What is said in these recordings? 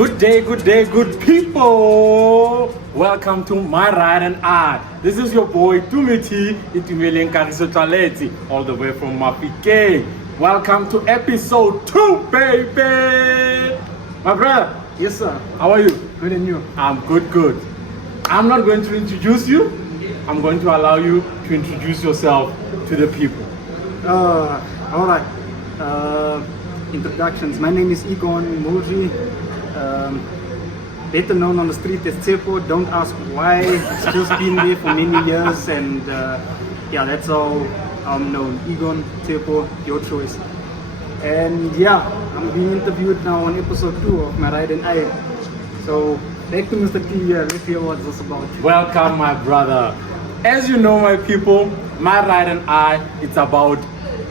Good day, good people. Welcome to My Ride and I. This is your boy Tumiti Itumeleng Kariso Taleti, all the way from Mahikeng. Welcome to episode 2, baby. My brother. Yes, sir. How are you? Good, and you? I'm good. I'm not going to introduce you. I'm going to allow you to introduce yourself to the people. All right. Introductions. My name is Egon Moolgie. Better known on the street as Turbo. Don't ask why. It's just been there for many years, and yeah, that's how I'm known. Egon, Turbo, your choice. And yeah, I'm being interviewed now on episode 2 of My Ride and I. So back to Mr. T here. Let's hear what this about. Welcome, my brother. As you know, my people, My Ride and I, it's about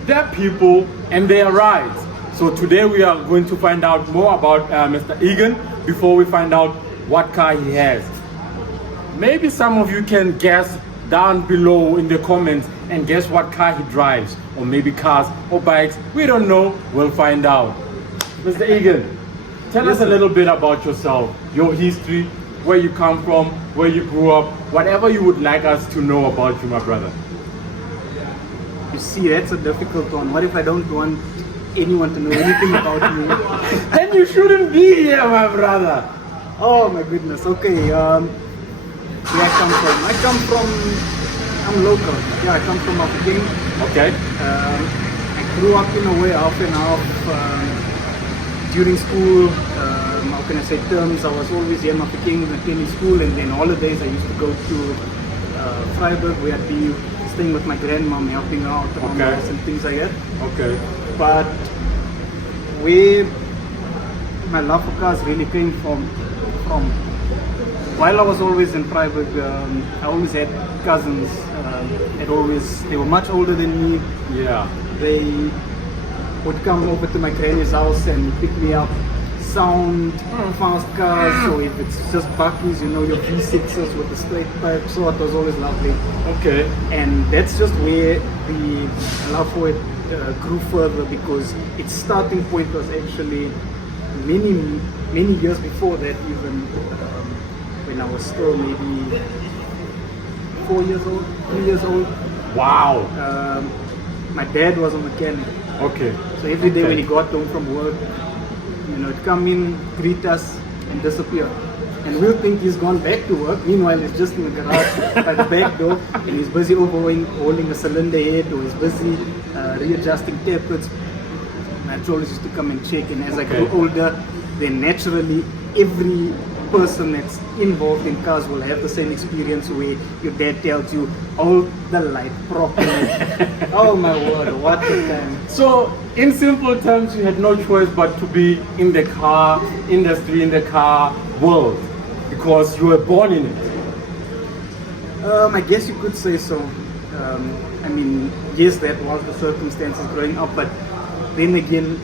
their people and their rides. So today we are going to find out more about Mr. Egon before we find out what car he has. Maybe some of you can guess down below in the comments and guess what car he drives, or maybe cars or bikes. We don't know. We'll find out. Mr. Egon, tell us a little bit about yourself, your history, where you come from, where you grew up, whatever you would like us to know about you, my brother. You see, that's a difficult one. What if I don't want anyone to know anything about me? Then you shouldn't be here, my brother. Oh my goodness. Okay. Where I come from, I'm local. Yeah, I come from Mahikeng. Okay. I grew up in a way half and half. During school, how can I say, terms, I was always here in Mahikeng attending school, and then holidays I used to go to Freiburg, where I'd be staying with my grandmom, helping her out around the house and things like that. Okay. But where my love for cars really came from while I was always in Freiburg, I always had cousins. They were much older than me. Yeah. They would come over to my granny's house and pick me up. Sound, fast cars, so if it's just buckies, your V6s with the straight pipe, so it was always lovely. Okay. And that's just where the love for it grew further, because its starting point was actually many years before that, even when I was still maybe 4 years old, 3 years old. Wow. My dad was a mechanic. Okay. So every day when he got home from work, he'd come in, greet us, and disappear. And we'll think he's gone back to work. Meanwhile, he's just in the garage by the back door, and he's busy overhauling a cylinder head, or he's busy readjusting tappets. And I always used to come and check. And as I grew older, then naturally every person that's involved in cars will have the same experience, where your dad tells you, hold the light properly. Oh my word, what a time. So, in simple terms, you had no choice but to be in the car industry, in the car world, because you were born in it. I guess you could say so. Yes, that was the circumstances growing up, but then again,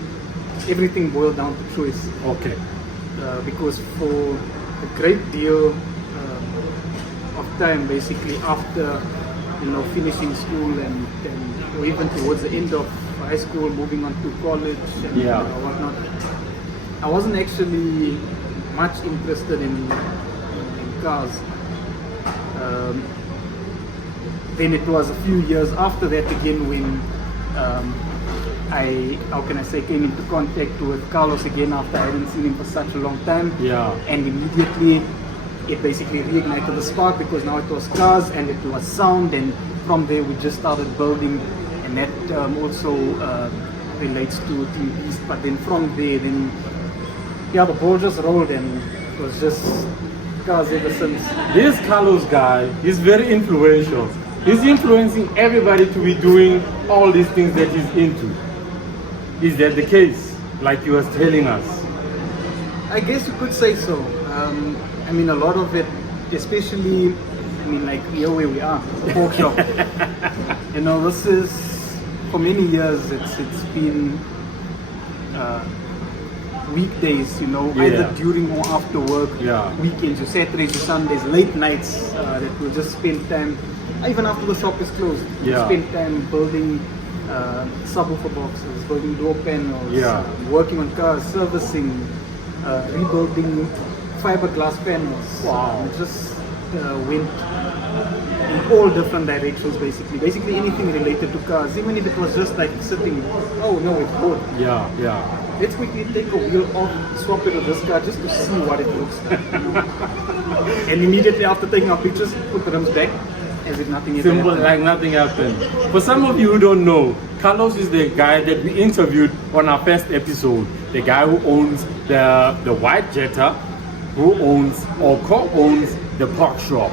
everything boiled down to choice. Okay. Because for a great deal of time, basically after finishing school and or even towards the end of high school, moving on to college and whatnot, I wasn't actually much interested in cars. Then it was a few years after that again when I came into contact with Carlos again after I hadn't seen him for such a long time. Yeah. And immediately it basically reignited the spark, because now it was cars and it was sound, and from there we just started building, and that also relates to Team Beast. But then from there, the ball just rolled, and it was just cars ever since. This Carlos guy is very influential. He's influencing everybody to be doing all these things that he's into. Is that the case, like you were telling us? I guess you could say so. A lot of it, especially, like here where we are, the Pork Shop. This is, for many years, it's been weekdays, either during or after work, weekends, your Saturdays, your Sundays, late nights, that we'll just spend time, even after the shop is closed, spend time building subwoofer boxes, building door panels, working on cars, servicing, rebuilding fiberglass panels. Wow. Just went in all different directions basically. Basically anything related to cars, even if it was just like sitting, oh no, it's good. Yeah, yeah. Let's quickly take a wheel off, swap it with this car just to see what it looks like. And immediately after taking our pictures, put the rims back as if nothing ever Simple, happened. like nothing happened. For some of you who don't know, Carlos is the guy that we interviewed on our first episode. The guy who owns the white Jetta, who owns or co-owns the Pork Shop.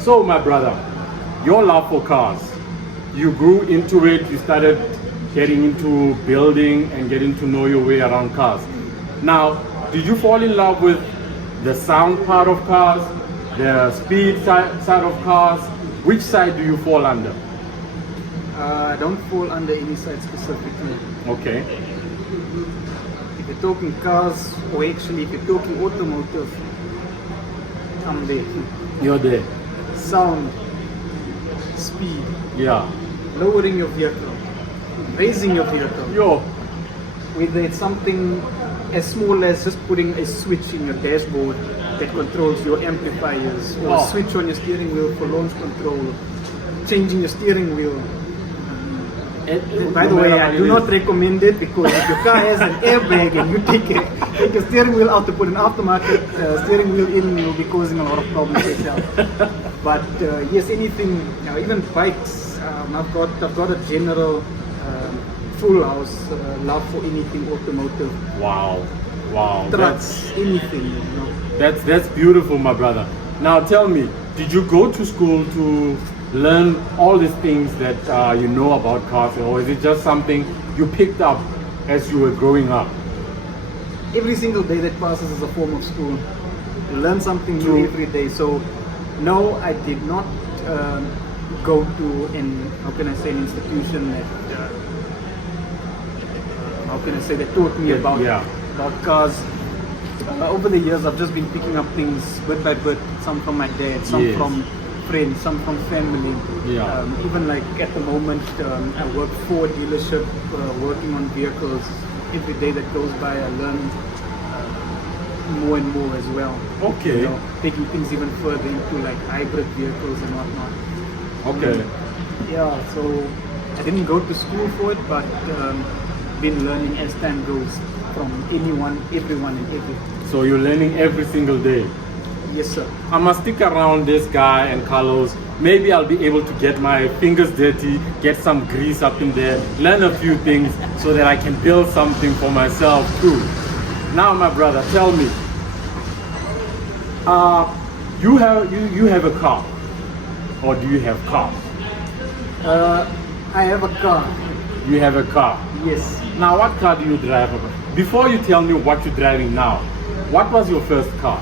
So my brother, your love for cars, you grew into it, you started getting into building and getting to know your way around cars. Now, did you fall in love with the sound part of cars, the speed side of cars? Which side do you fall under? I don't fall under any side specifically. Okay. If you're talking cars, or actually if you're talking automotive, I'm there. You're there. Sound, speed, Yeah. lowering your vehicle, raising your vehicle. Yo. Whether it's something as small as just putting a switch in your dashboard that controls your amplifiers, or a switch on your steering wheel for launch control, changing your steering wheel. By the way, I do not recommend it, because if your car has an airbag and you take a steering wheel out to put an aftermarket steering wheel in, you'll be causing a lot of problems yourself. But yes, anything, even bikes. I've got a general full house love for anything automotive. Wow. Wow. Trucks, anything. That's beautiful, my brother. Now tell me, did you go to school to learn all these things that you know about cars, or is it just something you picked up as you were growing up? Every single day that passes is a form of school. You learn something True. new every day. So no, I did not go to an institution that that taught me about cars. Over the years, I've just been picking up things bit by bit. Some from my dad, some from friends, some from family. Even like at the moment, I work for a dealership, working on vehicles. Every day that goes by, I learn more and more as well. Okay. Taking things even further into like hybrid vehicles and whatnot. Okay. Yeah, so I didn't go to school for it, but been learning as time goes from everyone and everything. So you're learning every single day. Yes, sir. I must stick around this guy and Carlos. Maybe I'll be able to get my fingers dirty, get some grease up in there, learn a few things so that I can build something for myself too. Now, my brother, tell me, you have a car, or do you have cars? I have a car. You have a car. Yes. Now, what car do you drive? Before you tell me what you're driving now, what was your first car?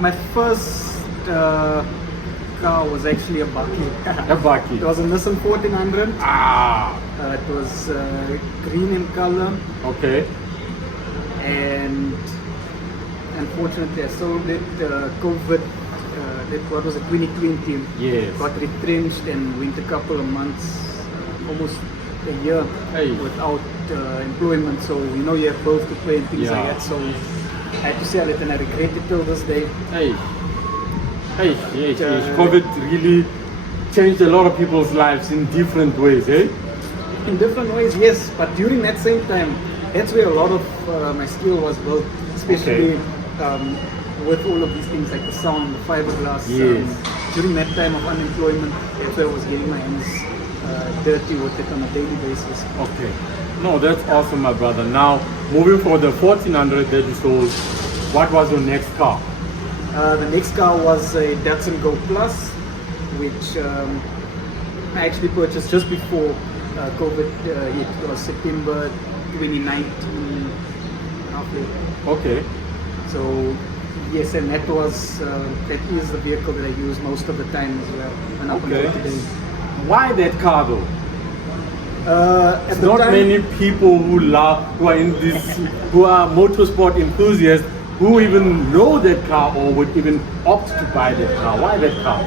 My first car was actually a Bakkie. A Bakkie. It was a Nissan 1400. It was green in color. Okay. And unfortunately, I sold it. COVID. What was it? 2020. Yes. Got retrenched and went a couple of months, almost a year without employment. So you have both to pay and things like that. So I had to sell it, and I regret it till this day. COVID really changed a lot of people's lives in different ways, eh? In different ways, yes. But during that same time, that's where a lot of my skill was built, especially with all of these things like the sound, the fiberglass. Yes. During that time of unemployment, that's where I was getting my hands dirty with it on a daily basis. Okay. No, that's awesome, my brother. Now, moving for the 1400 that you sold, what was your next car? The next car was a Datsun Go Plus, which I actually purchased just before COVID hit. It was September 2019, roughly. Okay. So yes, and that is the vehicle that I use most of the time as well. And up until today. Why that car though? At Not many people who are in this, who are motorsport enthusiasts, who even know that car or would even opt to buy that car. Why that car?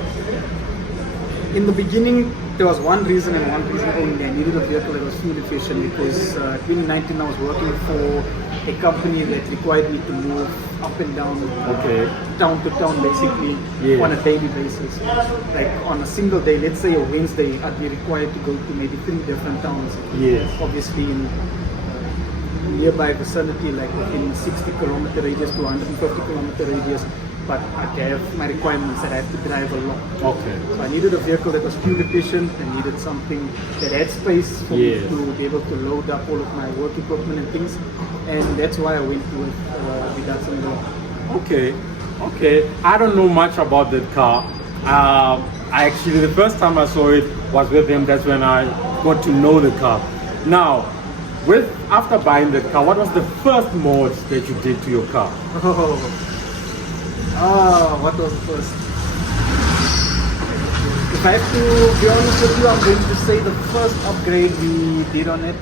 In the beginning, there was one reason and one reason only. I needed a vehicle that was fuel efficient because 2019 I was working for a company that required me to move up and down, Okay. town to town, basically, Yeah. on a daily basis. Like on a single day, let's say a Wednesday, I'd be required to go to maybe 3 different towns. Yes. Obviously in nearby vicinity, like within 60-kilometer radius to 150-kilometer radius. But I have my requirements that I have to drive a lot. Okay. So I needed a vehicle that was fuel efficient. I needed something that had space for Yes. me to be able to load up all of my work equipment and things. And that's why I went with the Datsun Go. Okay, okay. I don't know much about that car. I actually, the first time I saw it was with him. That's when I got to know the car. Now, after buying the car, what was the first mod that you did to your car? What was the first? If I have to be honest with you, I'm going to say the first upgrade we did on it.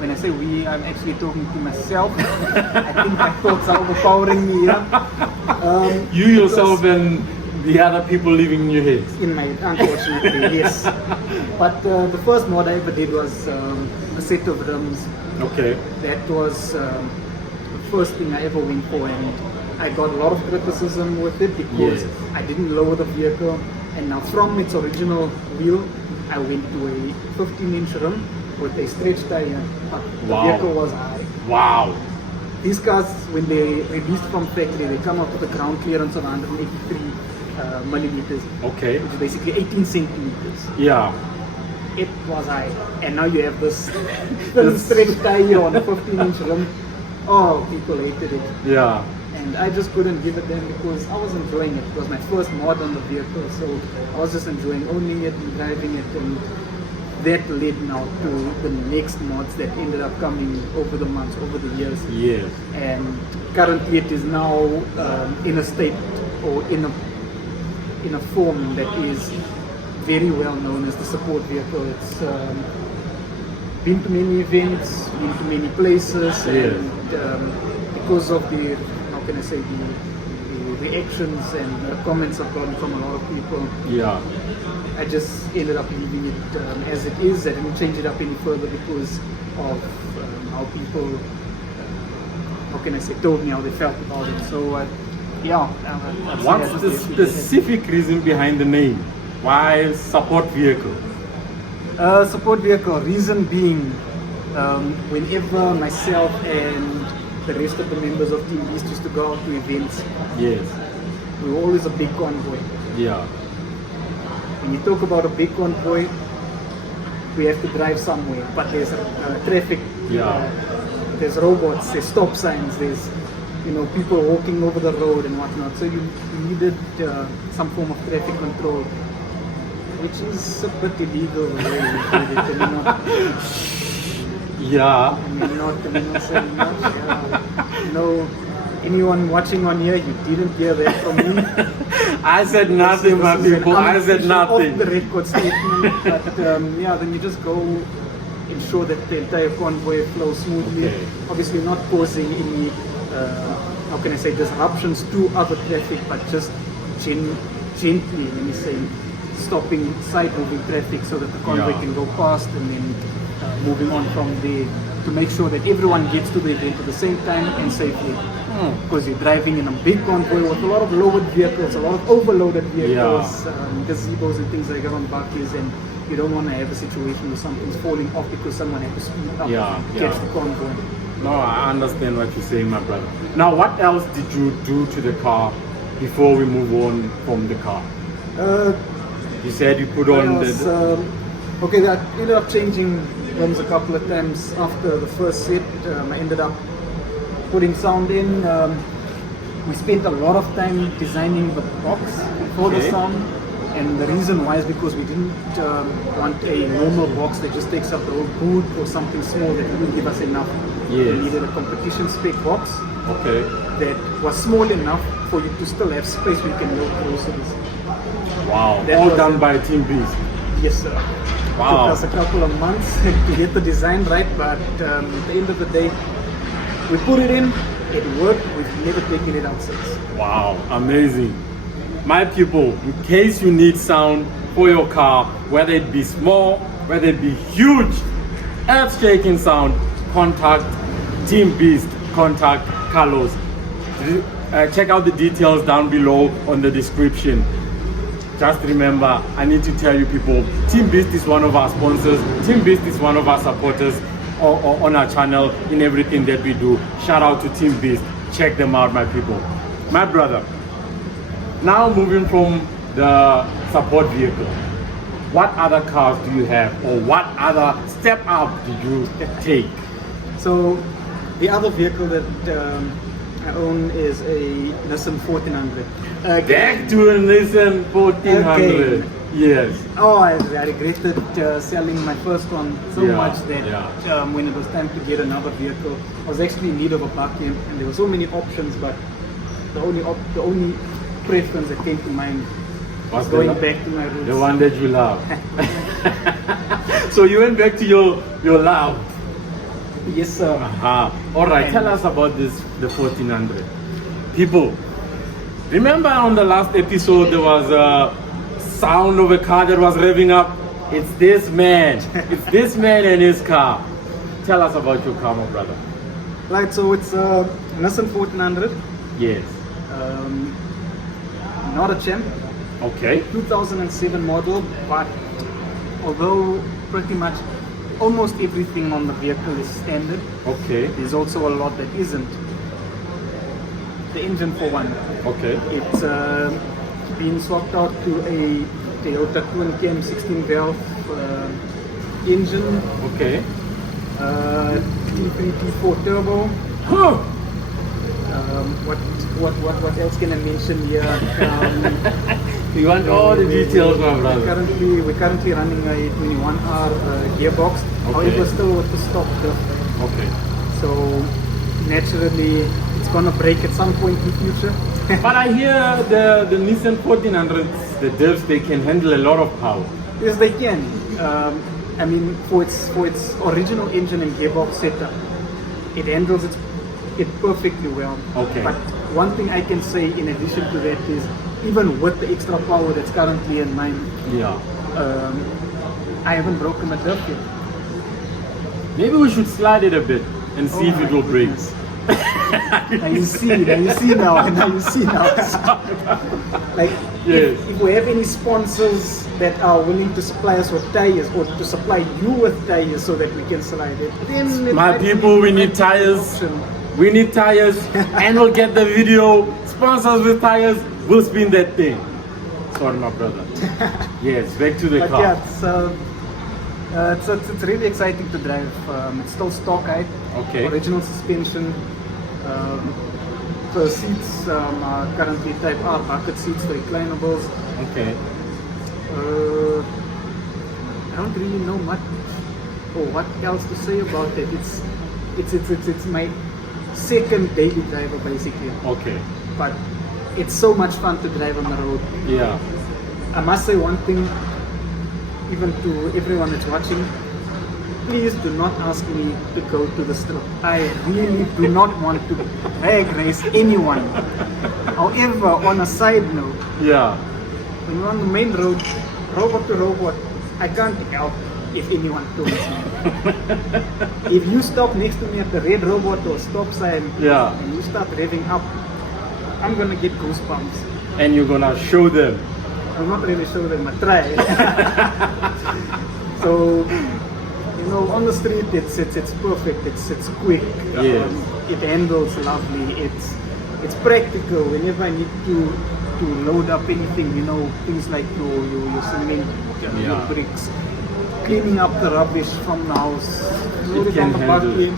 When I say we, I'm actually talking to myself. I think my thoughts are overpowering me here. You yourself and the other people living in your head. In my, unfortunately, yes. But the first mod I ever did was a set of rims. Okay. That was the first thing I ever went for, and I got a lot of criticism with it because Yes. I didn't lower the vehicle. And now from its original wheel, I went to a 15-inch rim with a stretch tire. The Wow. vehicle was high. Wow. These cars, when they released from factory, they come up with a ground clearance of 183 millimeters, Okay. which is basically 18 centimeters. Yeah. It was high. And now you have this stretch tire on a 15-inch rim. Oh, people hated it. Yeah. And I just couldn't give it them because I was enjoying it. It was my first mod on the vehicle, so I was just enjoying owning it and driving it, and that led now to the next mods that ended up coming over the months, over the years. Yes. And currently it is now in a state or in a form that is very well known as the support vehicle. It's been to many events, been to many places, Yes. and because of the, how can I say, the reactions and comments I've gotten from a lot of people, Yeah. I just ended up leaving it as it is. I didn't change it up any further because of how people, how can I say, told me how they felt about it. So yeah. I'd say What's that the was basically it. specific reason behind the name? Why support vehicle? Support vehicle, reason being, whenever myself and the rest of the members of Team Beast used to go out to events, Yes. we were always a big convoy. Yeah. When you talk about a big convoy, we have to drive somewhere, but there's traffic, Yeah. there's robots, there's stop signs, there's people walking over the road and whatnot. So you needed some form of traffic control, which is a bit illegal the way we did it. Yeah. I'm not saying much. No, anyone watching on here, you didn't hear that from me. I said nothing, my This is an people. I said unofficial nothing. Off the record statement, but yeah, then you just go ensure that the entire convoy flows smoothly. Okay. Obviously, not causing any, how can I say, disruptions to other traffic, but just gently, let me say, stopping side-moving traffic so that the convoy Yeah. can go past, and then moving on from there to make sure that everyone gets to the event at the same time and safely. Because you're driving in a big convoy with a lot of lowered vehicles, a lot of overloaded vehicles, gazebos and things like that on buckies, and you don't want to have a situation where something's falling off because someone had to speed up to catch the convoy. No, I understand what you're saying, my brother. Now, what else did you do to the car before we move on from the car? You said you put on the... Okay, I ended up changing rims a couple of times after the first set. I ended up putting sound in. We spent a lot of time designing the box for the sound, and the reason why is because we didn't want a normal box that just takes up the whole boot or something small that wouldn't give us enough. Yes. We needed a competition spec box Okay. that was small enough for you to still have space where you can load groceries. Wow. That All was done it. by Team Beast. Yes, sir. Wow. Took us a couple of months to get the design right, but at the end of the day, we put it in, it worked, we've never taken it out since. Wow, amazing. My people, in case you need sound for your car, whether it be small, whether it be huge, earth-shaking sound, contact Team Beast, contact Carlos. Check out the details down below on the description. Just remember, I need to tell you people, Team Beast is one of our sponsors. Team Beast is one of our supporters on our channel in everything that we do. Shout out to Team Beast. Check them out, my people. My brother, now moving from the support vehicle, what other cars do you have, or what other step up did you take? So the other vehicle that I own is a Nissan 1400. Back to a Nissan 1400. Again. Yes. Oh, I regretted selling my first one so much that when it was time to get another vehicle, I was actually in need of a bucket, and there were so many options, but the only preference that came to mind was going back to my roots. The one that you love. So you went back to your love. Yes, sir. All right, tell us about the 1400. People, remember on the last episode there was a sound of a car that was revving up? It's this man. It's this man and his car. Tell us about your car, my brother. Right, so it's a Nissan 1400. Yes. Not a champ. Okay. 2007 model, but although pretty much almost everything on the vehicle is standard, Okay. there's also a lot that isn't. The engine, for one. Okay. It's been swapped out to a Toyota twin cam 16 valve engine, Okay. T3 T4 turbo. Huh. What else can I mention here? You want all the details, my brother. We're currently running a 21R gearbox, however still with the stock diff. Okay. So naturally it's gonna break at some point in the future. But I hear the Nissan 1400s, the diffs, they can handle a lot of power. Yes, they can. I mean, for its original engine and gearbox setup, it handles it perfectly well. Okay. But one thing I can say in addition to that is, even with the extra power that's currently in mine, Yeah. I haven't broken a diff yet. Maybe we should slide it a bit and see if Oh it my will break. goodness. Now you see now. Like, Yes. if we have any sponsors that are willing to supply us with tires, or to supply you with tires so that we can slide it, then it My might be- people, we need might be an tires. option. We need tires, and we'll get the video. Sponsors with tires, we'll spin that thing. Sorry, my brother. Yes, back to the But car. yeah, it's really exciting to drive. It's still stock, right? Okay. Original suspension. The seats are currently Type R bucket seats, the reclinables. Okay. I don't really know much or what else to say about it. It's my second daily driver basically, Okay. but it's so much fun to drive on the road. Yeah. I must say one thing, even to everyone that's watching, please do not ask me to go to the strip. I really do not want to drag race anyone. However, on a side note, Yeah. when you're on the main road, robot to robot, I can't help if anyone films me. If you stop next to me at the red robot or stop sign, Yeah. and you start revving up, I'm gonna get goosebumps. And you're gonna show them. I'm not really sure them, I try. So, you know, on the street, it's perfect. It's quick. Yes. It handles lovely. It's practical. Whenever I need to load up anything, you know, things like your cement, your Yeah. bricks, cleaning up the rubbish from the house, load it can on the handle bucket,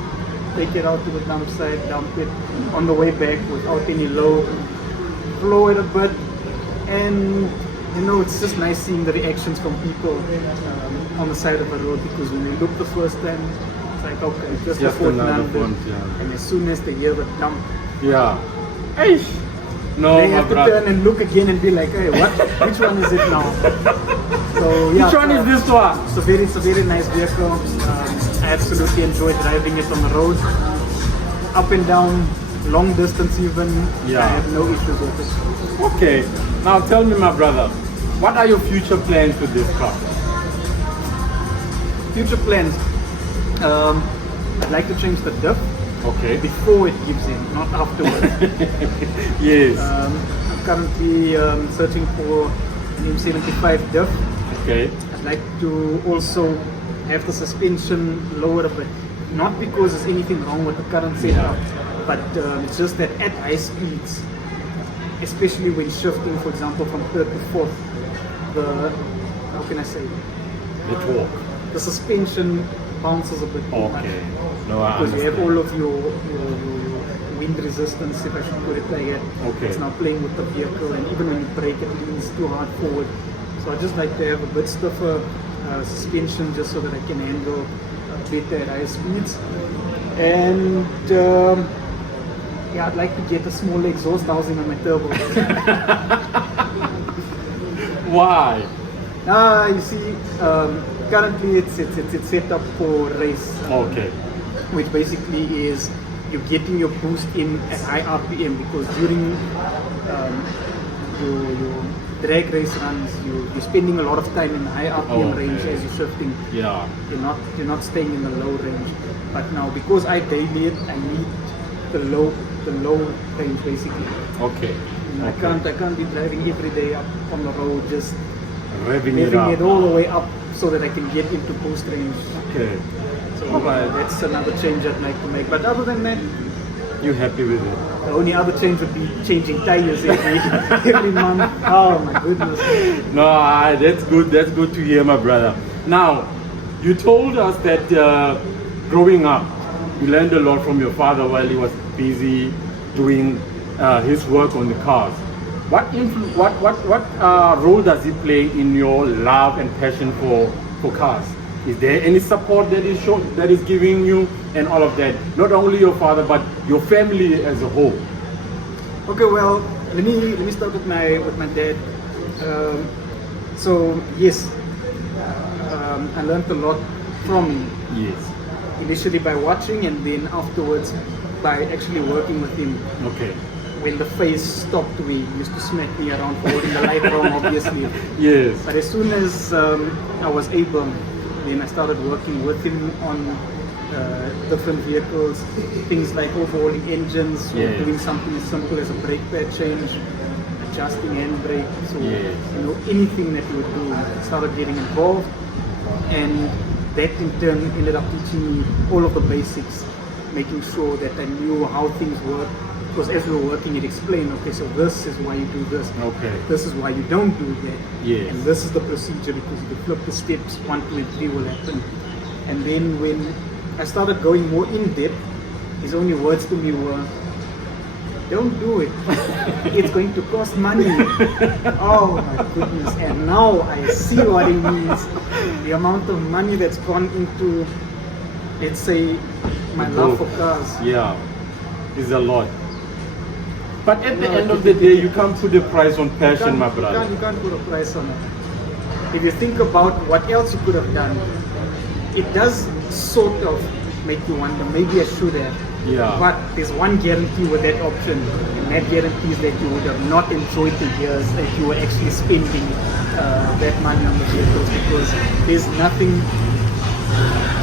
take it out to the dump site, dump it on the way back without any load, blow it a bit, and you know, it's just nice seeing the reactions from people on the side of the road, because when they look the first time, it's like, okay, it's just a Just another 1400, font, yeah. and as soon as they hear the dump, Yeah. Hey. No, they my have to brother. turn and look again and be like, hey, what? Which one is it now? So yeah, Which one is this one? It's a very nice vehicle. I absolutely enjoy driving it on the road, up and down, long distance even. Yeah. I have no issues with it. Okay. Now tell me, my brother, what are your future plans with this car? Future plans. I'd like to change the diff. Okay. before it gives in, not afterwards. Yes. I'm currently searching for an M75 diff. Okay. I'd like to also have the suspension lower a bit. Not because there's anything wrong with the current setup, but it's just that at high speeds, especially when shifting, for example, from third to fourth, how can I say, The torque. the suspension bounces a bit too much. Okay. No, I Because you have understand. all of your wind resistance, if I should put it like that. Okay. It's now playing with the vehicle, and even when you brake, it leans too hard forward. So I just like to have a bit stiffer suspension, just so that I can handle better at high speeds. And yeah, I'd like to get a small exhaust housing on my turbo. Why? You see, currently it's set up for race. Okay. Which basically is you're getting your boost in at high RPM, because during your drag race runs, you're spending a lot of time in the high RPM range as you're shifting. Yeah. You're not staying in the low range. But now, because I daily it, I need the low range basically. Okay. You know, I can't be driving every day up on the road, just Revving it revving up. it all the way up so that I can get into boost range. Okay. So Alright. that's another change I'd like to make. But other than that, You happy with it? the only other change would be changing tires every month. Oh my goodness. No, that's good. That's good to hear, my brother. Now, you told us that growing up, you learned a lot from your father while he was busy doing his work on the cars. What role does he play in your love and passion for cars? Is there any support that is giving you and all of that? Not only your father, but your family as a whole. Okay, well, let me start with my dad. So yes, I learned a lot from him. Yes. Initially by watching, and then afterwards by actually working with him. Okay. When the phase stopped, he used to smack me around for holding the light wrong, obviously. Yes. But as soon as I was able, then I started working with him on different vehicles, things like overhauling engines, or Yes. doing something as simple as a brake pad change, adjusting handbrake, so Yes. anything that he would do, I started getting involved, and that in turn ended up teaching me all of the basics, making sure that I knew how things work. Because as we were working, it explained, okay, so this is why you do this. Okay. This is why you don't do that. Yes. And this is the procedure, because if you flip the steps, 1, 2, and 3 will happen. And then when I started going more in depth, his only words to me were, don't do it. It's going to cost money. Oh my goodness. And now I see what it means. The amount of money that's gone into, let's say, my love for cars. Yeah, it's a lot. But at the end of the day, you can't put a price on passion, my brother. You can't put a price on it. If you think about what else you could have done, it does sort of make you wonder, maybe I should have. Yeah. But there's one guarantee with that option, and that guarantees that you would have not enjoyed the years that you were actually spending that money on the vehicles, because there's nothing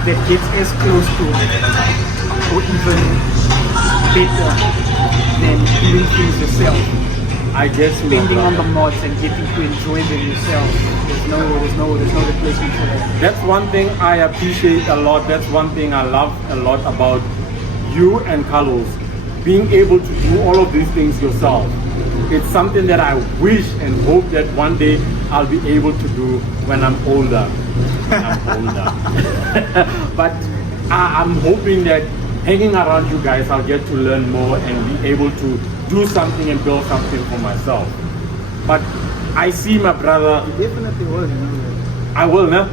that gets as close to or even better than doing things yourself. I guess Spending on the mods and getting to enjoy them yourself. There's no replacement for that. That's one thing I appreciate a lot. That's one thing I love a lot about you and Carlos, being able to do all of these things yourself. It's something that I wish and hope that one day I'll be able to do when I'm older. But I'm hoping that hanging around you guys, I'll get to learn more and be able to do something and build something for myself. But I see my brother. You definitely will, you know that. I will, no?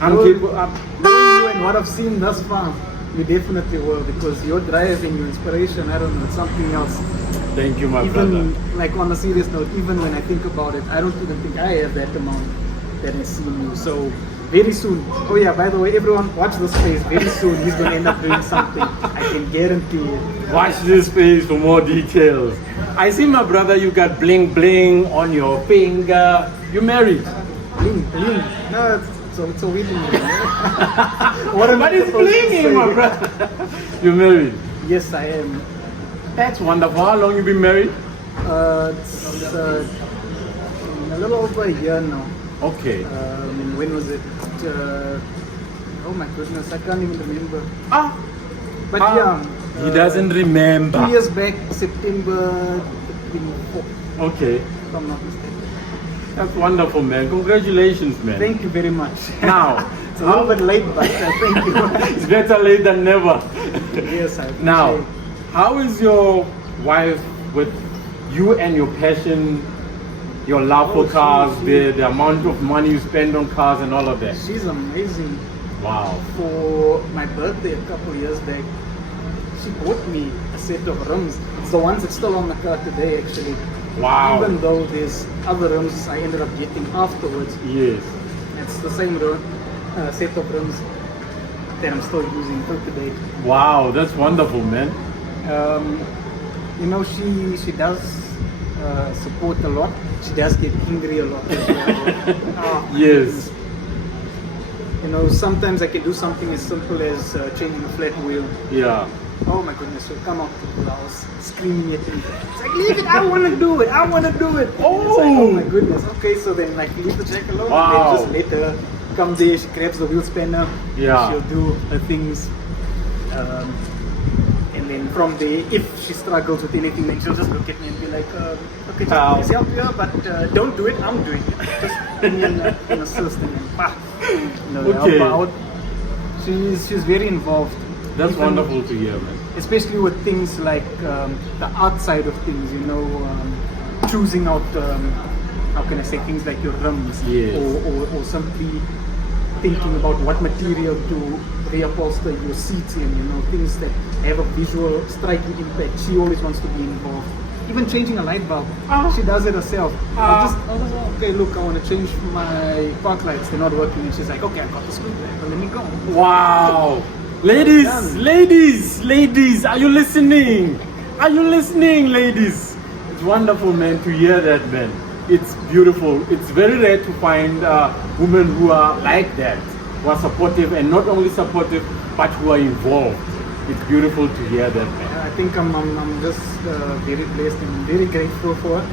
I'm capable. Knowing you and what I've seen thus far, you definitely will, because your drive and your inspiration, I don't know, it's something else. Thank you, my Even brother. like on a serious note, even when I think about it, I don't even think I have that amount that I see in you. So very soon, oh yeah, by the way, everyone watch this space. Very soon he's gonna end up doing something. I can guarantee it. Watch this page for more details. I see, my brother, you got bling bling on your finger. You married? Bling, bling. No, it's a wedding. But it's blinging, my brother. You married? Yes, I am. That's wonderful. How long you been married? It's a little over a year now. Okay. When was it? Oh my goodness, I can't even remember. But yeah. He doesn't remember. 2 years back, September 24th, Okay. if I'm not mistaken. That's wonderful, man. Congratulations, man. Thank you very much. Now, It's a little bit late, but thank you. it's better late than never. Yes, I appreciate Now, it. how is your wife with you and your passion, your love for cars, the amount of money you spend on cars and all of that? She's amazing. Wow. For my birthday a couple of years back, she bought me a set of rims. It's the ones that's still on the car today, actually. Wow. Even though there's other rims I ended up getting afterwards. Yes. It's the same set of rims that I'm still using till today. Wow, that's wonderful, man. You know, she does support a lot. She does get angry a lot as well. Yes. You know, sometimes I can do something as simple as changing a flat wheel. Yeah. Oh my goodness, she'll come up to the house screaming at me. It's like, leave it, I want to do it, I want to do it. Oh. It's like, oh my goodness, okay, so then like leave the jack alone. Wow. And then just let her come there, she grabs the wheel spanner. Yeah. She'll do her things. And then from there, if she struggles with anything, then she'll just look at me and be like, okay, just please help you, but don't do it, I'm doing it. Just give me an assist and then, Okay. help her out. She's very involved. That's Even- wonderful to hear, man. especially with things like the outside of things, you know, choosing out, how can I say, things like your rims, Yes. or simply thinking about what material to reupholster your seats in, you know, things that have a visual striking impact. She always wants to be involved. Even changing a light bulb, she does it herself. I just, okay, look, I want to change my park lights, they're not working, and she's like, okay, I got the screwdriver, let me go. Wow. Ladies, are you listening? Are you listening, ladies? It's wonderful, man, to hear that, man. It's beautiful. It's very rare to find women who are like that, who are supportive, and not only supportive, but who are involved. It's beautiful to hear that, man. I think I'm just very blessed and very grateful for it.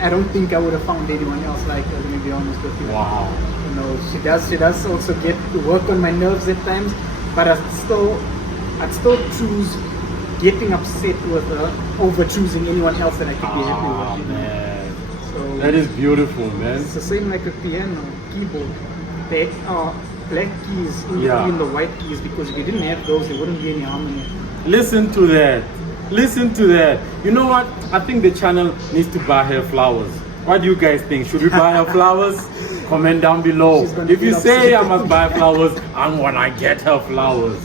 I don't think I would have found anyone else like her, let me be honest with you. Wow. You know, she does also get to work on my nerves at times, but I'd still choose getting upset with her over choosing anyone else that I could be happy with. You know? Man. So That is beautiful, man. it's the same like a piano keyboard. There are black keys in Yeah. between the white keys, because if you didn't have those, there wouldn't be any harmony. Listen to that. Listen to that. You know what? I think the channel needs to buy her flowers. What do you guys think? Should we buy her flowers? Comment down below. She's gonna If you feel say I upset. must buy flowers, I'm gonna get her flowers.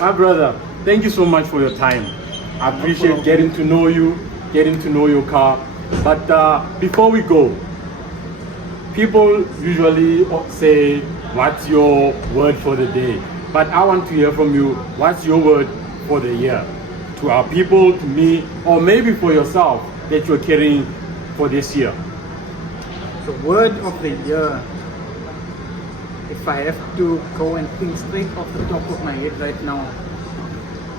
My brother, thank you so much for your time. I appreciate getting to know you, getting to know your car. But before we go, people usually say, what's your word for the day? But I want to hear from you, what's your word for the year? To our people, to me, or maybe for yourself that you're carrying for this year. The word of the year, if I have to go and think straight off the top of my head right now,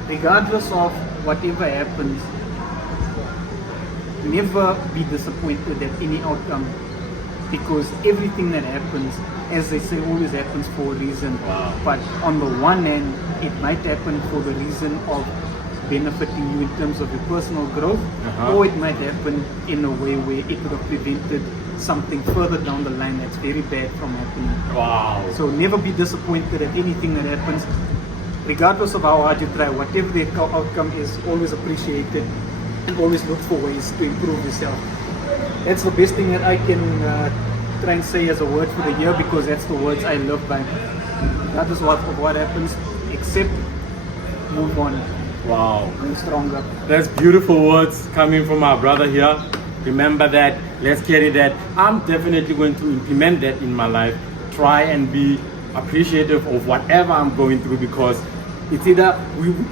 regardless of whatever happens, never be disappointed at any outcome, because everything that happens, as they say, always happens for a reason. Wow. But on the one hand, it might happen for the reason of benefiting you in terms of your personal growth, or it might happen in a way where it would have prevented something further down the line that's very bad from happening. Wow. So never be disappointed at anything that happens, regardless of how hard you try. Whatever the outcome is, always appreciate it and always look for ways to improve yourself. That's the best thing that I can try and say as a word for the year, because that's the words I live by. Regardless of what happens, except move on. Wow. Be stronger. That's beautiful words coming from our brother here. Remember that. Let's carry that. I'm definitely going to implement that in my life. Try and be appreciative of whatever I'm going through, because it's either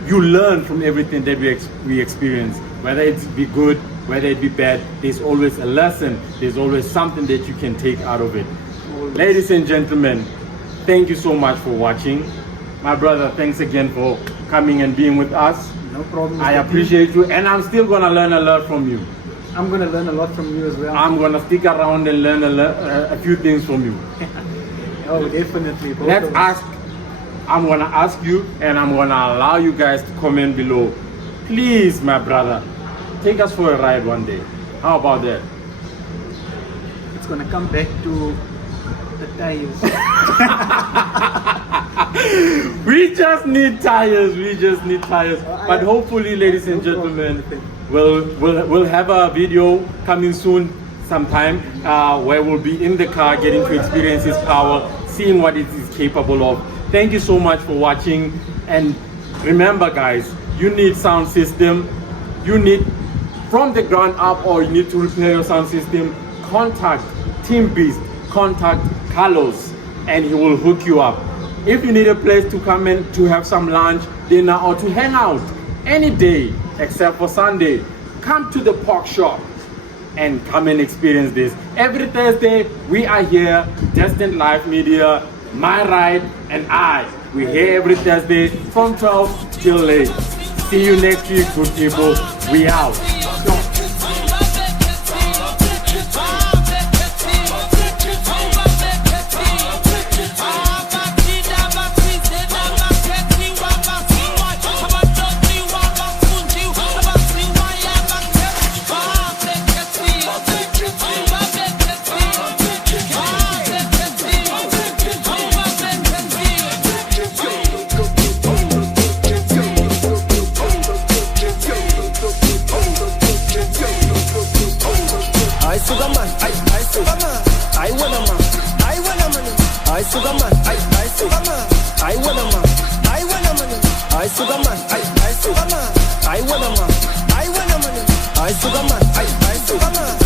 you learn from everything that we experience, whether it be good, whether it be bad. There's always a lesson. There's always something that you can take out of it. Always. Ladies and gentlemen, thank you so much for watching. My brother, thanks again for coming and being with us. No problem. I Mr. T. appreciate you, and I'm still gonna learn a lot from you. I'm gonna learn a lot from you as well. I'm gonna stick around and learn a few things from you. Oh, definitely. Both Let's of us. ask. I'm gonna ask you, and I'm gonna allow you guys to comment below. Please, my brother, take us for a ride one day. How about that? It's gonna come back to the tires. We just need tires. We just need tires. But hopefully, ladies and gentlemen, we'll have a video coming soon, sometime, where we'll be in the car, getting to experience his power, seeing what it is capable of. Thank you so much for watching. And remember, guys, you need sound system. You need from the ground up, or you need to repair your sound system. Contact Team Beast. Contact Carlos, and he will hook you up. If you need a place to come in to have some lunch, dinner, or to hang out any day except for Sunday, come to the Pork Shop and come and experience this. Every Thursday, we are here, Destined Live Media, My Ride, and I. We're here every Thursday from 12 till late. See you next week, good people. We out. I wanna man, I wanna money. I sugar man, I sugar man.